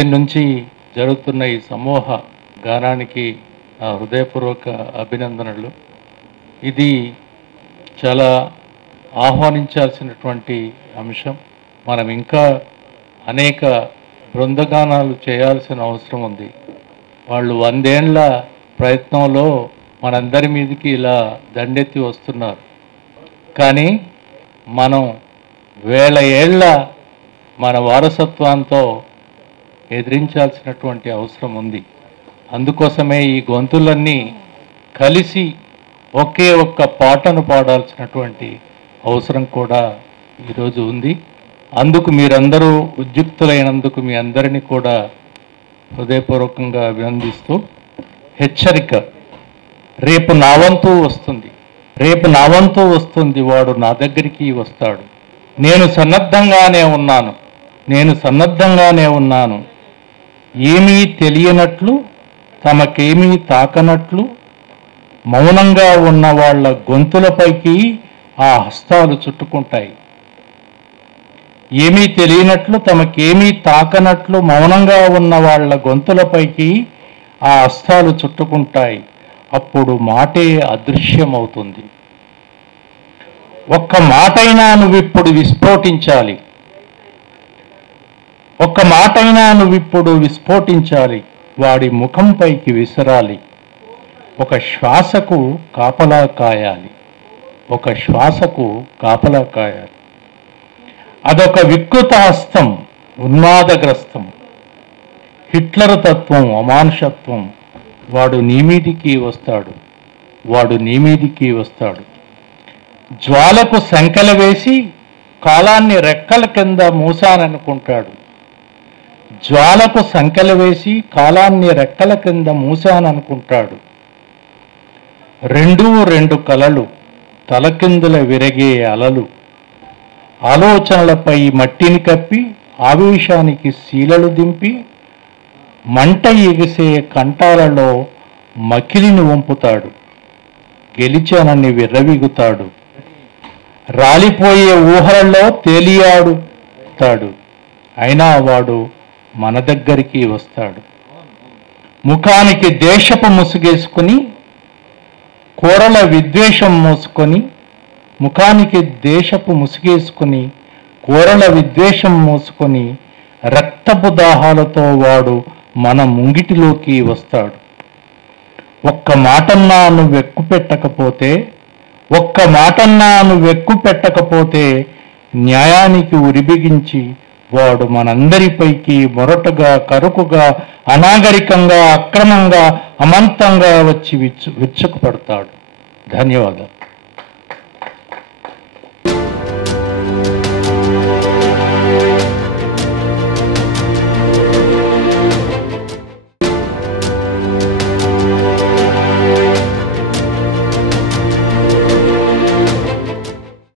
ఉదయం నుంచి జరుగుతున్న ఈ సమూహ గానానికి నా హృదయపూర్వక అభినందనలు. ఇది చాలా ఆహ్వానించాల్సినటువంటి అంశం. మనం ఇంకా అనేక బృందగానాలు చేయాల్సిన అవసరం ఉంది. వాళ్ళు 100 ఏళ్ల ప్రయత్నంలో మనందరి మీదకి ఇలా దండెత్తి వస్తున్నారు. కానీ మనం 1000 ఏళ్ల మన వారసత్వంతో ఎదిరించాల్సినటువంటి అవసరం ఉంది. అందుకోసమే ఈ గొంతులన్నీ కలిసి ఒకే ఒక్క పాటను పాడాల్సినటువంటి అవసరం కూడా ఈరోజు ఉంది. అందుకు మీరందరూ ఉద్యుక్తులైనందుకు మీ అందరినీ కూడా హృదయపూర్వకంగా అభినందిస్తూ, హెచ్చరిక, రేపు నా వంతు వస్తుంది, వాడు నా దగ్గరికి వస్తాడు. నేను సన్నద్ధంగానే ఉన్నాను. ఏమీ తెలియనట్లు, తమకేమీ తాకనట్లు మౌనంగా ఉన్న వాళ్ళ గొంతులపైకి ఆ హస్తాలు చుట్టుకుంటాయి. ఏమీ తెలియనట్లు, తమకేమీ తాకనట్లు మౌనంగా ఉన్న వాళ్ళ గొంతులపైకి ఆ హస్తాలు చుట్టుకుంటాయి. అప్పుడు మాటే అదృశ్యమవుతుంది. ఒక్క మాటైనా నువ్విప్పుడు విస్ఫోటించాలి. వాడి ముఖంపైకి విసరాలి. ఒక శ్వాసకు కాపలా కాయాలి. అదొక వికృత హస్తం, ఉన్మాదగ్రస్తం, హిట్లర్ తత్వం, అమానుషత్వం. వాడు నీ మీదికి వస్తాడు. జ్వాలకు సంకెల వేసి కాలాన్ని రెక్కల కింద మూసాననుకుంటాడు. రెండు కలలు, తలకిందుల విరగే అలలు, ఆలోచనలపై మట్టిని కప్పి ఆవేశానికి శీలలు దింపి మంట ఎగిసే కంటాలలో మకిలిని వంపుతాడు. గెలిచానని విర్రవీగుతాడు. రాలిపోయే ఊహలలో తేలియాడుతాడు. అయినా వాడు మన దగ్గరికి వస్తాడు. ముఖానికి దేశపు ముసుగేసుకుని కోరల విద్వేషం మోసుకొని రక్తపు దాహాలతో వాడు మన ముంగిటిలోకి వస్తాడు. ఒక్క మాటన్నా నువ్వు ఎక్కు పెట్టకపోతే న్యాయానికి ఉరిబిగించి వాడు మనందరిపైకి మొరటుగా, కరుకుగా, అనాగరికంగా, అక్రమంగా, అమంతంగా వచ్చి విరుచుకుపడతాడు. ధన్యవాదాలు.